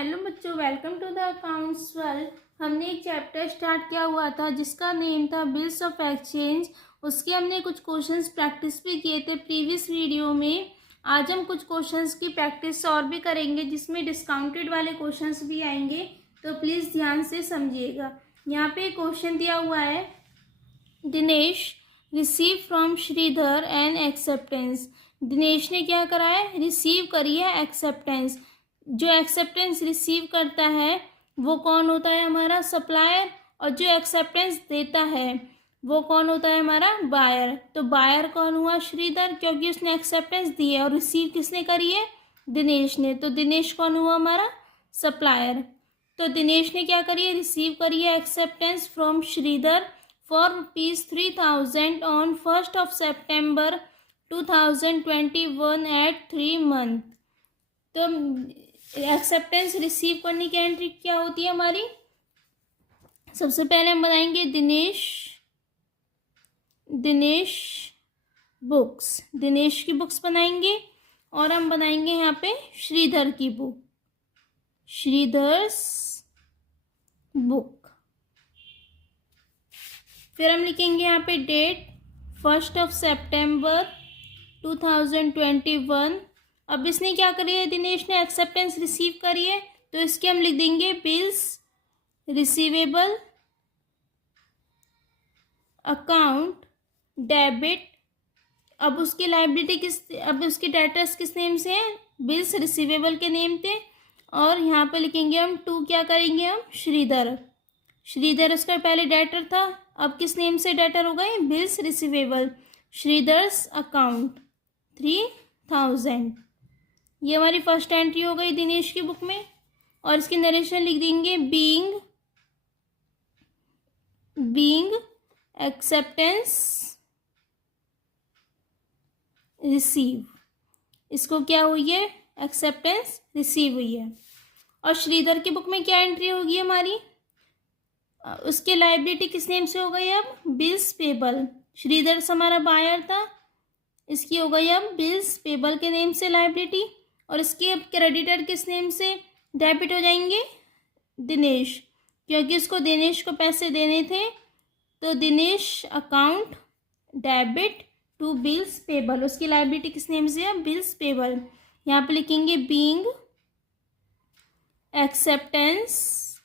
Hello बच्चों, welcome to the accounts world. हमने एक चैप्टर स्टार्ट किया हुआ था जिसका नेम था बिल्स ऑफ एक्सचेंज। उसके हमने कुछ क्वेश्चंस प्रैक्टिस भी किए थे प्रीवियस वीडियो में। आज हम कुछ क्वेश्चंस की प्रैक्टिस और भी करेंगे जिसमें डिस्काउंटेड वाले क्वेश्चंस भी आएंगे, तो प्लीज़ ध्यान से समझिएगा। यहाँ पे क्वेश्चन दिया हुआ है, Dinesh receive from Shridhar an acceptance. Dinesh ने क्या करा है, रिसीव करी है एक्सेप्टेंस। जो एक्सेप्टेंस रिसीव करता है वो कौन होता है, हमारा सप्लायर। और जो एक्सेप्टेंस देता है वो कौन होता है, हमारा बायर। तो बायर कौन हुआ, श्रीधर, क्योंकि उसने एक्सेप्टेंस दी है। और रिसीव किसने करी है, दिनेश ने। तो दिनेश कौन हुआ, हमारा सप्लायर। तो दिनेश ने क्या करी है, रिसीव करी है acceptance from Shridhar for ₹3000 on 1 September 2021 at 3 month। तो एक्सेप्टेंस रिसीव करने की एंट्री क्या होती है हमारी, सबसे पहले हम बनाएंगे दिनेश बुक्स। दिनेश की बुक्स बनाएंगे और हम बनाएंगे यहाँ पे श्रीधर की बुक, श्रीधर्स बुक। फिर हम लिखेंगे यहाँ पे डेट 1 September 2021। अब इसने क्या करी है, दिनेश ने एक्सेप्टेंस रिसीव करी है, तो इसके हम लिख देंगे बिल्स रिसीवेबल अकाउंट डेबिट। अब उसकी लायबिलिटी अब उसके डेटर्स किस नेम से हैं, बिल्स रिसीवेबल के नेम थे। और यहाँ पे लिखेंगे हम टू, क्या करेंगे हम, श्रीधर उसका पहले डेटर था, अब किस नेम से डेटर हो गए, बिल्स रिसीवेबल, श्रीधर्स अकाउंट 3000। ये हमारी फर्स्ट एंट्री हो गई दिनेश की बुक में। और इसकी नरेशन लिख देंगे बीइंग एक्सेप्टेंस रिसीव। इसको क्या हुई है, एक्सेप्टेंस रिसीव हुई है। और श्रीधर की बुक में क्या एंट्री होगी हमारी, उसके लायबिलिटी किस नेम से हो गई, अब बिल्स पेबल। श्रीधर हमारा बायर था, इसकी हो गई अब बिल्स पेबल के नेम से लायबिलिटी। और इसके अब क्रेडिटर किस नेम से डेबिट हो जाएंगे, दिनेश, क्योंकि उसको दिनेश को पैसे देने थे। तो Dinesh account debit to bills payable, उसकी लायबिलिटी किस नेम से है, बिल्स पेबल। यहाँ पे लिखेंगे बीइंग एक्सेप्टेंस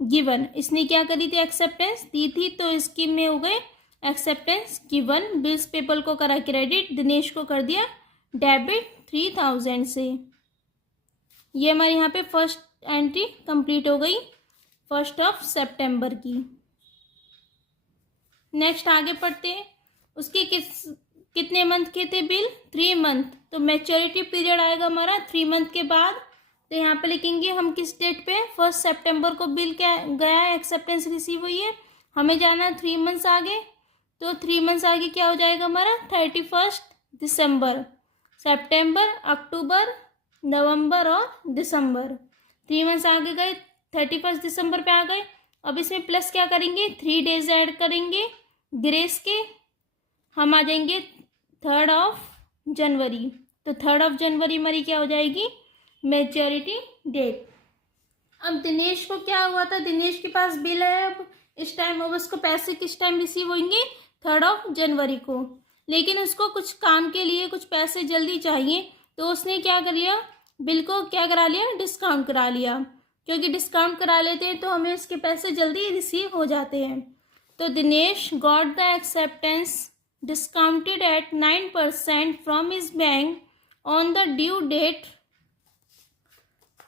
गिवन। इसने क्या करी थी, एक्सेप्टेंस दी थी, तो इसकी में हो गए एक्सेप्टेंस गिवन। बिल्स पेबल को करा क्रेडिट, दिनेश को कर दिया डेबिट 3000 से। ये हमारे यहाँ पे फर्स्ट एंट्री कंप्लीट हो गई 1 September की। नेक्स्ट आगे पढ़ते हैं, उसके कितने मंथ के थे बिल, 3 month। तो मैच्योरिटी पीरियड आएगा हमारा 3 month के बाद। तो यहाँ पे लिखेंगे हम किस डेट पे, 1 September को बिल क्या गया है, एक्सेप्टेंस रिसीव हुई है। हमें जाना 3 months आगे, तो 3 months आगे क्या हो जाएगा हमारा, 31 December। सितंबर, अक्टूबर, नवंबर और दिसंबर, 3 months आगे गए, 31 December पे आ गए। अब इसमें प्लस क्या करेंगे, 3 days ऐड करेंगे ग्रेस के, हम आ जाएंगे 3 January। तो 3 January हमारी क्या हो जाएगी, मैच्योरिटी डेट। अब दिनेश को क्या हुआ था, दिनेश के पास बिल है अब इस टाइम, अब उसको पैसे किस टाइम रिसीव होंगे, 3 January को। लेकिन उसको कुछ काम के लिए कुछ पैसे जल्दी चाहिए, तो उसने क्या कर लिया, बिल को क्या करा लिया, डिस्काउंट करा लिया। क्योंकि डिस्काउंट करा लेते हैं तो हमें उसके पैसे जल्दी रिसीव हो जाते हैं। तो Dinesh got the acceptance discounted at 9% from his bank on the due date.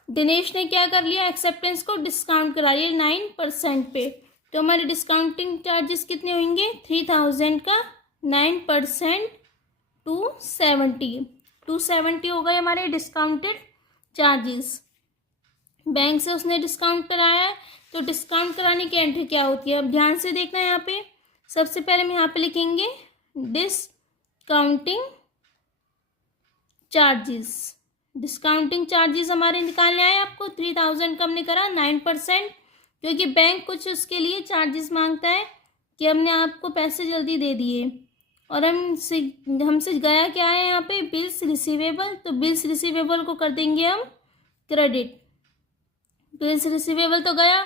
Dinesh ने क्या कर लिया, एक्सेप्टेंस को डिस्काउंट करा लिया 9% पे। तो हमारे डिस्काउंटिंग चार्जेस कितने होंगे, 3000 का 9% 270 हो गए हमारे डिस्काउंटेड चार्जेस। बैंक से उसने डिस्काउंट कराया है, तो डिस्काउंट कराने की एंट्री क्या होती है, अब ध्यान से देखना है। यहाँ पे सबसे पहले हम यहाँ पे लिखेंगे डिस्काउंटिंग चार्जेस। डिस्काउंटिंग चार्जेस हमारे निकालने आए, आपको 3000 का हमने करा 9%, क्योंकि बैंक कुछ उसके लिए चार्जेस मांगता है कि हमने आपको पैसे जल्दी दे दिए। और हमसे गया क्या है यहाँ पे, बिल्स रिसीवेबल। तो बिल्स रिसीवेबल को कर देंगे हम क्रेडिट। बिल्स रिसीवेबल तो गया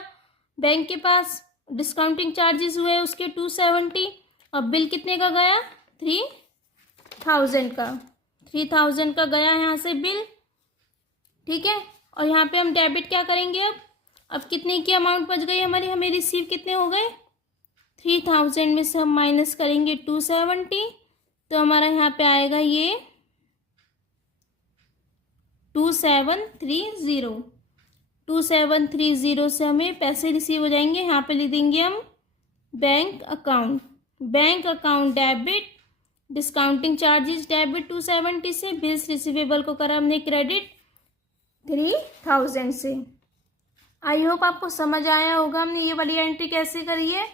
बैंक के पास, डिस्काउंटिंग चार्जेस हुए उसके 270, और बिल कितने का गया 3000 का, 3000 का गया यहाँ से बिल। ठीक है, और यहाँ पे हम डेबिट क्या करेंगे अब कितने की अमाउंट बच गई हमारी, हमें रिसीव कितने हो गए 3000 में से हम माइनस करेंगे 270, तो हमारा यहाँ पे आएगा ये 2730। 2730 से हमें पैसे रिसीव हो जाएंगे। यहाँ पे लिख देंगे हम bank account debit, discounting charges debit 270 से, बिल्स रिसीवेबल को करा हमने क्रेडिट 3000 से। आई होप आपको समझ आया होगा हमने ये वाली एंट्री कैसे करी है।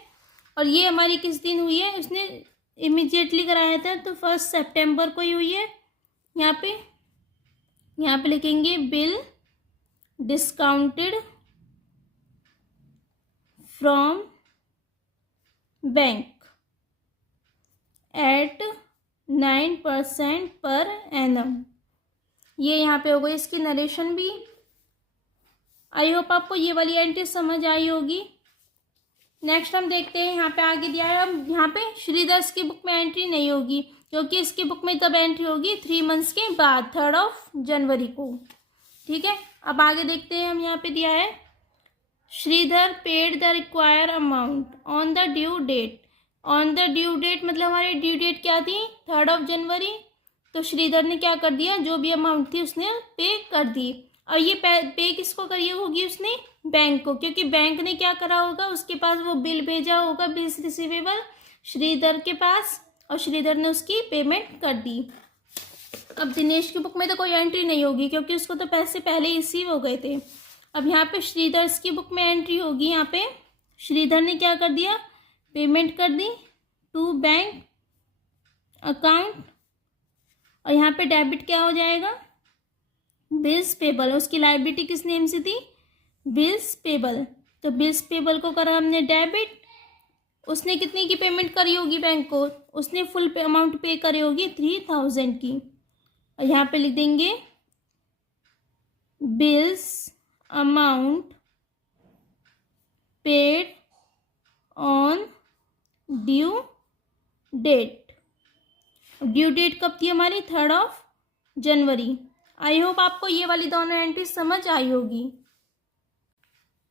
और ये हमारी किस दिन हुई है, उसने इमीडिएटली कराया था तो 1 सितंबर को ही हुई है। यहाँ पे लिखेंगे bill discounted from bank at 9% per annum. ये यहाँ पे हो गई इसकी नरेशन भी। आई होप आपको ये वाली एंट्री समझ आई होगी। नेक्स्ट हम देखते हैं, यहाँ पे आगे दिया है, हम यहाँ पे श्रीधर की बुक में एंट्री नहीं होगी क्योंकि इसकी बुक में तब एंट्री होगी 3 मंथ्स के बाद 3 जनवरी को। ठीक है, अब आगे देखते हैं, हम यहाँ पे दिया है Shridhar paid the require amount on the due date. On the due date मतलब हमारी ड्यू डेट क्या थी 3 जनवरी, तो श्रीधर ने क्या कर दिया, जो भी अमाउंट थी उसने पे कर दी। और ये पे किसको करी होगी उसने, बैंक को, क्योंकि बैंक ने क्या करा होगा, उसके पास वो बिल भेजा होगा, बिल्स रिसीवेबल श्रीधर के पास, और श्रीधर ने उसकी पेमेंट कर दी। अब दिनेश की बुक में तो कोई एंट्री नहीं होगी क्योंकि उसको तो पैसे पहले ही रिसीव हो गए थे। अब यहाँ पे श्रीधर की बुक में एंट्री होगी, यहाँ पे श्रीधर ने क्या कर दिया, पेमेंट कर दी टू बैंक अकाउंट, और यहाँ पे डेबिट क्या हो जाएगा, बिल्स पेबल। उसकी लायबिलिटी किस नेम से थी, बिल्स पेबल, तो बिल्स पेबल को करा हमने डेबिट। उसने कितने की पेमेंट करी होगी बैंक को, उसने फुल अमाउंट पे करी होगी 3000 की, और यहाँ पे लिख देंगे bills amount paid on due date. Due date कब थी हमारी 3 जनवरी। आई होप आपको ये वाली दोनों एंट्री समझ आई होगी।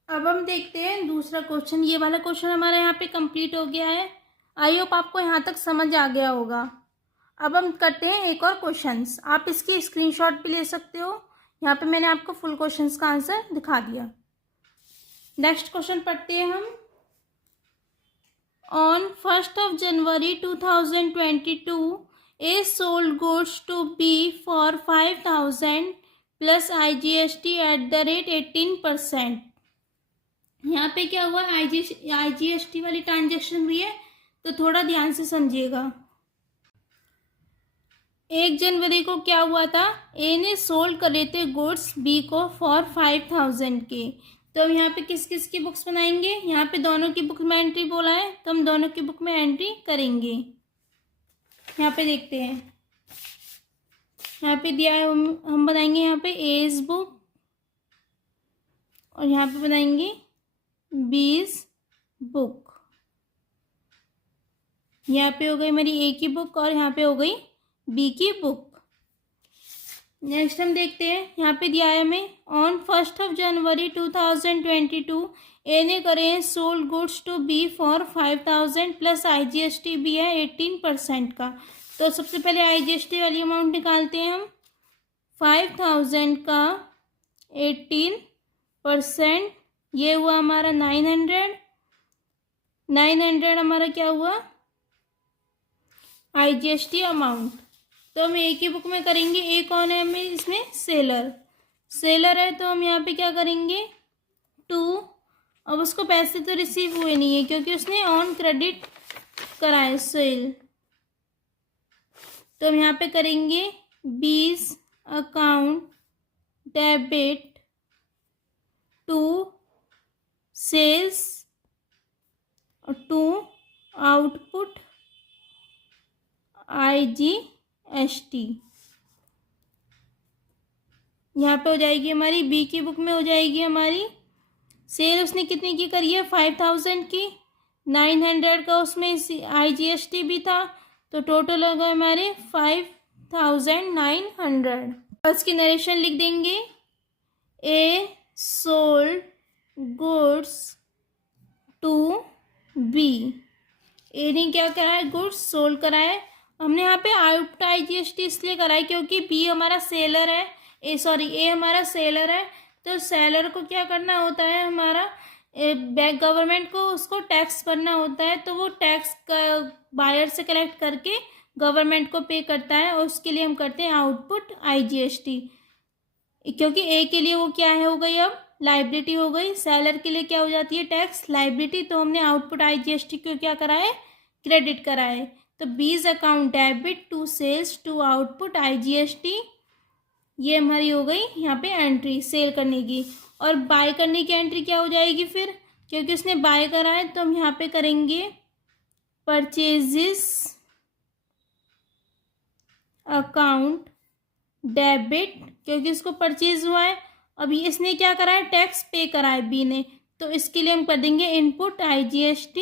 अब हम देखते हैं दूसरा क्वेश्चन। ये वाला क्वेश्चन हमारा यहाँ पे कंप्लीट हो गया है। आई होप आपको यहाँ तक समझ आ गया होगा। अब हम करते हैं एक और क्वेश्चंस। आप इसकी स्क्रीनशॉट भी ले सकते हो। यहाँ पे मैंने आपको फुल क्वेश्चंस का आंसर दिखा दिया। नेक्स्ट क्वेश्चन पढ़ते हैं हम। On 1 January 2022 A sold goods to B for 5000 plus IGST at the rate 18%। यहाँ पे क्या हुआ, IGST वाली ट्रांजेक्शन हुई है, तो थोड़ा ध्यान से समझिएगा। 1 जनवरी को क्या हुआ था, ए ने सोल्ड करे थे गुड्स बी को फॉर 5000 के। तो हम यहाँ पे किस किस की बुक्स बनाएंगे, यहाँ पे दोनों की बुक में एंट्री बोला है तो हम दोनों की बुक में एंट्री करेंगे। यहाँ पे देखते हैं, यहाँ पे दिया है, हम बनाएंगे यहाँ पे एज बुक, और यहाँ पे बनाएंगे बीज बुक। यहाँ पे हो गई मेरी ए की बुक और यहाँ पे हो गई बी की बुक। नेक्स्ट हम देखते हैं, यहाँ पे दिया है हमें ऑन 1 जनवरी 2022 ए ने करे sold goods to B for 5000 plus IGST भी है 18% का। तो सबसे पहले IGST वाली अमाउंट निकालते हैं हम। 5000 का 18% ये हुआ हमारा 900 हमारा क्या हुआ IGST अमाउंट। तो हम ए की बुक में करेंगे, ए कौन है हमें इसमें, सेलर है, तो हम यहाँ पे क्या करेंगे 2। अब उसको पैसे तो रिसीव हुए नहीं है क्योंकि उसने ऑन क्रेडिट कराए सेल, तो हम यहाँ पे करेंगे B's account debit to sales to output IGST। यहाँ पे हो जाएगी हमारी, बी की बुक में हो जाएगी हमारी सेल उसने कितने की करी है, 5000 की, 900 का उसमें IGST भी था, तो टोटल होगा हमारे 5900। उसकी नरेशन लिख देंगे, A sold goods to B. A ने क्या करा है, गुड्स सोल्ड करा है। हमने यहाँ पे आउट IGST इसलिए करा है क्योंकि बी हमारा सेलर है, ए हमारा सेलर है। तो सेलर को क्या करना होता है, हमारा बैंक गवर्नमेंट को उसको टैक्स भरना होता है, तो वो टैक्स बायर से कलेक्ट करके गवर्नमेंट को पे करता है, और उसके लिए हम करते हैं आउटपुट IGST। क्योंकि ए के लिए वो क्या है, हो गई अब लाइबिलिटी हो गई, सेलर के लिए क्या हो जाती है, टैक्स लाइबिलिटी। तो हमने आउटपुट IGST को क्या करा है, क्रेडिट करा है। तो B's account debit to sales to output IGST, ये हमारी हो गई यहाँ पे एंट्री सेल करने की। और बाय करने की एंट्री क्या हो जाएगी फिर, क्योंकि उसने बाय करा है तो हम यहाँ पे करेंगे परचेजेस अकाउंट डेबिट, क्योंकि इसको परचेज हुआ है। अभी इसने क्या करा है, टैक्स पे करा है बी ने, तो इसके लिए हम कर देंगे इनपुट IGST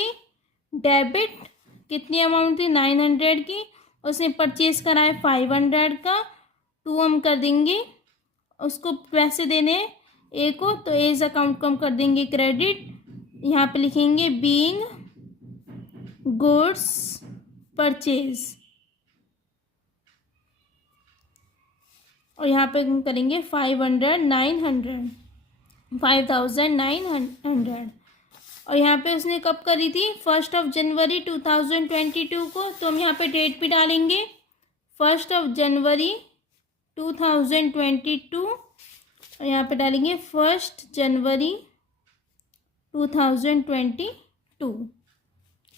डेबिट, कितनी अमाउंट थी 900 की, उसने परचेज करा है 500 का, टू हम कर देंगे उसको पैसे देने ए को, तो एज अकाउंट को हम कर देंगे क्रेडिट। यहाँ पे लिखेंगे बीइंग गुड्स परचेज, और यहाँ पे हम करेंगे 5900। और यहाँ पे उसने कब करी थी, 1 जनवरी 2022 को, तो हम यहाँ पे डेट भी डालेंगे 1 जनवरी 2022, और यहाँ पे डालेंगे 1 जनवरी 2022।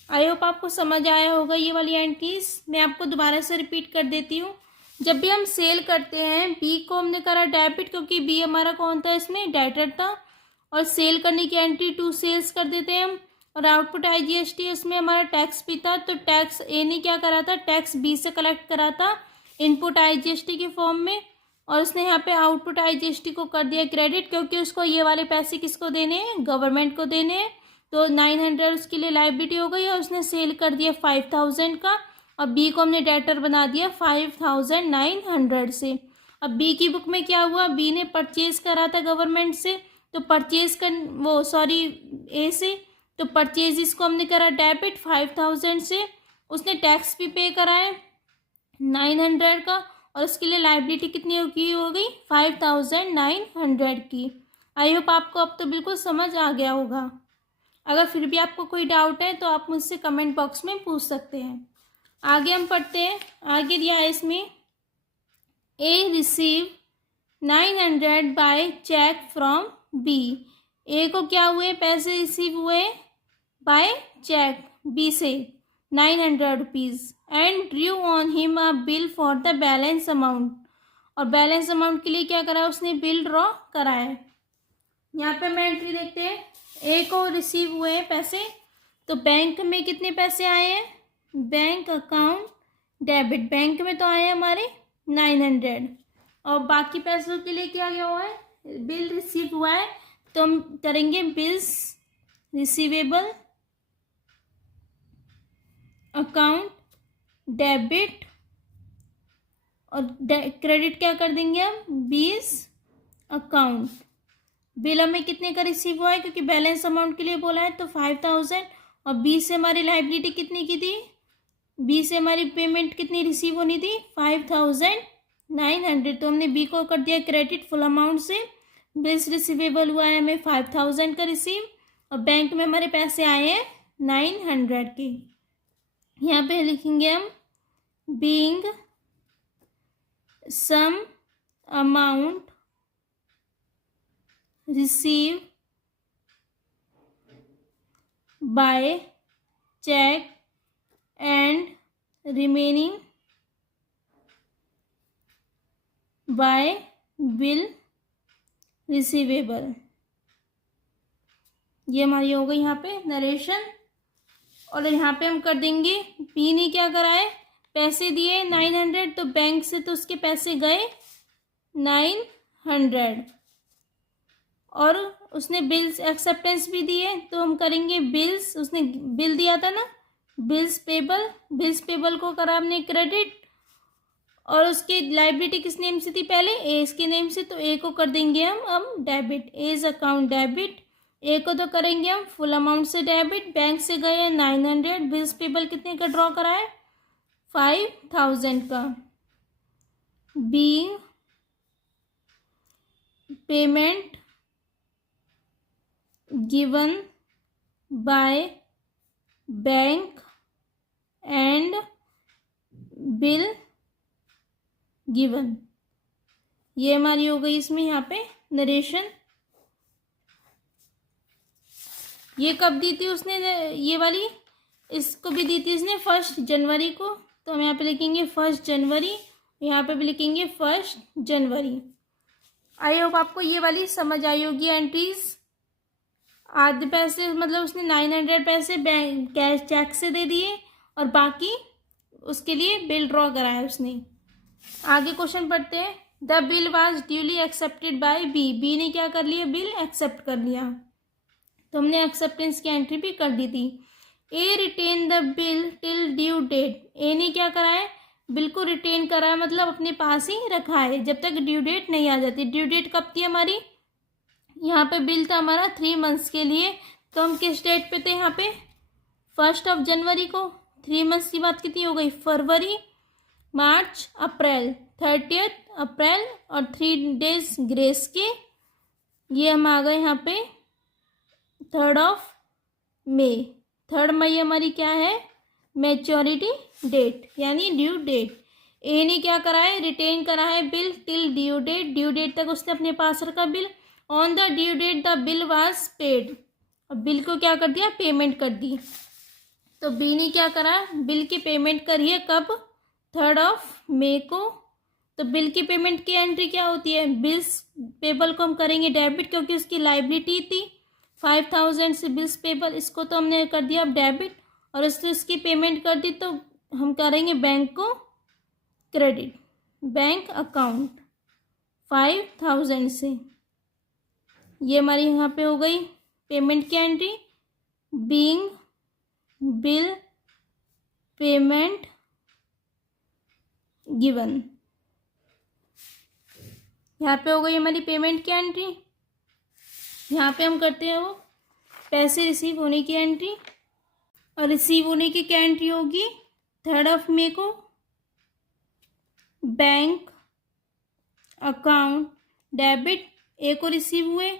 आई होप आपको समझ आया होगा ये वाली एंट्रीज। मैं आपको दोबारा से रिपीट कर देती हूँ। जब भी हम सेल करते हैं, बी को हमने करा डेबिट क्योंकि बी हमारा कौन था, इसमें डेटर था, और सेल करने की एंट्री टू सेल्स कर देते हैं हम, और आउटपुट IGST इसमें हमारा टैक्स भी था, तो टैक्स ए ने क्या करा था, टैक्स बी से कलेक्ट करा था इनपुट IGST के फॉर्म में, और उसने यहाँ पे आउटपुट IGST को कर दिया क्रेडिट, क्योंकि उसको ये वाले पैसे किसको देने हैं, गवर्नमेंट को देने हैं। तो 900 उसके लिए लाइबिलिटी हो गई, और उसने सेल कर दिया 5000 का, और बी को हमने डेटर बना दिया 5900 से। अब बी की बुक में क्या हुआ, बी ने परचेज करा था गवर्नमेंट से, तो परचेज कर ए से, तो परचेज इसको हमने करा डेबिट 5000 से, उसने टैक्स भी पे करा है 900 का, और उसके लिए लाइबिलिटी कितनी हो गई 5900 की। आई होप आपको अब तो बिल्कुल समझ आ गया होगा। अगर फिर भी आपको कोई डाउट है तो आप मुझसे कमेंट बॉक्स में पूछ सकते हैं। आगे हम पढ़ते हैं। आगे दिया है इसमें, A receive 900 by cheque from B. A को क्या हुए, पैसे रिसीव हुए बाय चेक बी से 900 rupees, and Drew on him a bill for the balance amount, और बैलेंस अमाउंट के लिए क्या करा, उसने बिल ड्रॉ करा है। यहाँ पे हम एंट्री देखते हैं, ए को रिसीव हुए हैं पैसे, तो बैंक में कितने पैसे आए हैं, बैंक अकाउंट डेबिट, बैंक में तो आए हैं हमारे 900, और बाकी पैसों के लिए क्या गया हुआ है, बिल रिसीव हुआ है, तो हम करेंगे बिल्स रिसीवेबल अकाउंट डेबिट, और क्रेडिट क्या कर देंगे हम, 20 अकाउंट। बिल हमें कितने का रिसीव हुआ है, क्योंकि बैलेंस अमाउंट के लिए बोला है, तो 5000, और 20 से हमारी लाइबिलिटी कितनी की थी, 20 से हमारी पेमेंट कितनी रिसीव होनी थी 5900, तो हमने बी को कर दिया क्रेडिट फुल अमाउंट से। बिल्स रिसीवेबल हुआ है हमें 5000 का रिसीव, और बैंक में हमारे पैसे आए हैं 900 के। यहाँ पे लिखेंगे हम being sum amount receive by cheque and remaining by bill receivable. ये हमारी हो गई यहाँ पे नरेशन, और यहाँ पे हम कर देंगे, बी ने क्या करा है, पैसे दिए 900, तो बैंक से तो उसके पैसे गए 100 और उसने बिल्स एक्सेप्टेंस भी दी है, तो हम करेंगे बिल्स, उसने बिल दिया था ना, बिल्स पेबल को करा हमने क्रेडिट, और उसकी लाइबिलिटी किस नेम से थी पहले, ए इसके नेम से, तो ए को कर देंगे हम डेबिट, एज अकाउंट डेबिट। ए को तो करेंगे हम फुल अमाउंट से डेबिट, बैंक से गए हैं 900, बिल्स पेबल कितने का ड्रॉ करा है 5000 का, B payment given by bank and bill given. ये हमारी हो गई इसमें यहाँ पे नरेशन। ये कब दी थी उसने, ये वाली इसको भी दी थी इसने 1 जनवरी को, तो हम यहाँ पे लिखेंगे 1 जनवरी, यहाँ पे भी लिखेंगे 1 जनवरी। आई होप आपको ये वाली समझ आई होगी एंट्रीज। आधे पैसे मतलब उसने 900 पैसे बैंक कैश चेक से दे दिए और बाकी उसके लिए बिल ड्रॉ कराया उसने। आगे क्वेश्चन पढ़ते हैं। The bill was duly accepted by B ने क्या कर लिया, बिल एक्सेप्ट कर लिया, तो हमने एक्सेप्टेंस की एंट्री भी कर दी थी। A retain the bill till due date, A ने क्या करा है, बिल को रिटेन करा है, मतलब अपने पास ही रखा है जब तक ड्यू डेट नहीं आ जाती। ड्यू डेट कब थी हमारी, यहाँ पे बिल था हमारा 3 मंथ्स के लिए, तो हम किस डेट पे थे यहाँ पे 1 जनवरी को। 3 मंथ्स की बात कितनी हो गई, फरवरी, मार्च, अप्रैल, 30 अप्रैल और 3 डेज ग्रेस के, ये हम आ गए यहाँ पे 3 मई। 3 मई हमारी क्या है, मैच्योरिटी डेट यानी ड्यू डेट। ए ने क्या करा है, रिटेन करा है bill till due date, due date तक उसने अपने पास रखा bill. On the due date the bill was paid, और बिल को क्या कर दिया, पेमेंट कर दी। तो बी ने क्या करा, बिल की पेमेंट करी है कब, 3 मई को। तो बिल की पेमेंट की एंट्री क्या होती है, बिल्स पेबल को हम करेंगे डेबिट, क्योंकि उसकी लाइबिलिटी थी 5000 से बिल्स पेबल, इसको तो हमने कर दिया अब डेबिट, और उसने उसकी पेमेंट कर दी, तो हम करेंगे बैंक को क्रेडिट, बैंक अकाउंट 5000 से। ये हमारी यहाँ पे हो गई पेमेंट की entry, being bill payment given. यहाँ पे हो गई हमारी पेमेंट की एंट्री। यहाँ पे हम करते हैं वो पैसे रिसीव होने की एंट्री, और रिसीव होने की क्या एंट्री होगी, 3 मई को बैंक अकाउंट डेबिट, ए को रिसीव हुए,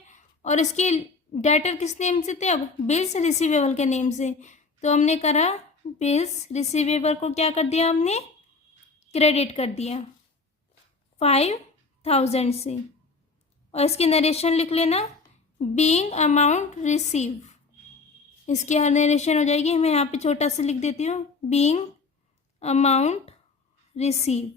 और इसके डेटर किस नेम से थे, अब बिल्स रिसीवेबल के नेम से, तो हमने करा बिल्स रिसीवेबल को क्या कर दिया, हमने क्रेडिट कर दिया 5000 से। और इसकी नरेशन लिख लेना, बीइंग अमाउंट रिसीव, इसकी हर नरेशन हो जाएगी, मैं यहाँ पे छोटा सा लिख देती हूँ, बीइंग अमाउंट रिसीव।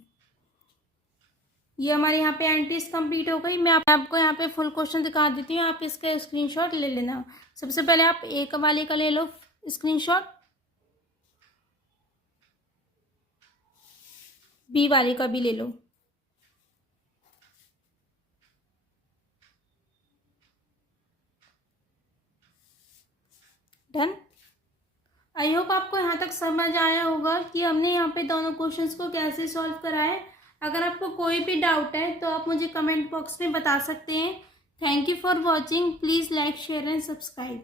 ये हमारे यहाँ पे एंट्रीज कंप्लीट हो गई। मैं आपको यहाँ पे फुल क्वेश्चन दिखा देती हूँ, आप इसका स्क्रीनशॉट ले लेना। सबसे पहले आप ए वाले का ले लो स्क्रीनशॉट, बी वाले का भी ले लो। डन। आई होप आपको यहाँ तक समझ आया होगा कि हमने यहाँ पे दोनों क्वेश्चंस को कैसे सॉल्व करा है। अगर आपको कोई भी डाउट है तो आप मुझे कमेंट बॉक्स में बता सकते हैं। Thank you for watching. Please like share and subscribe.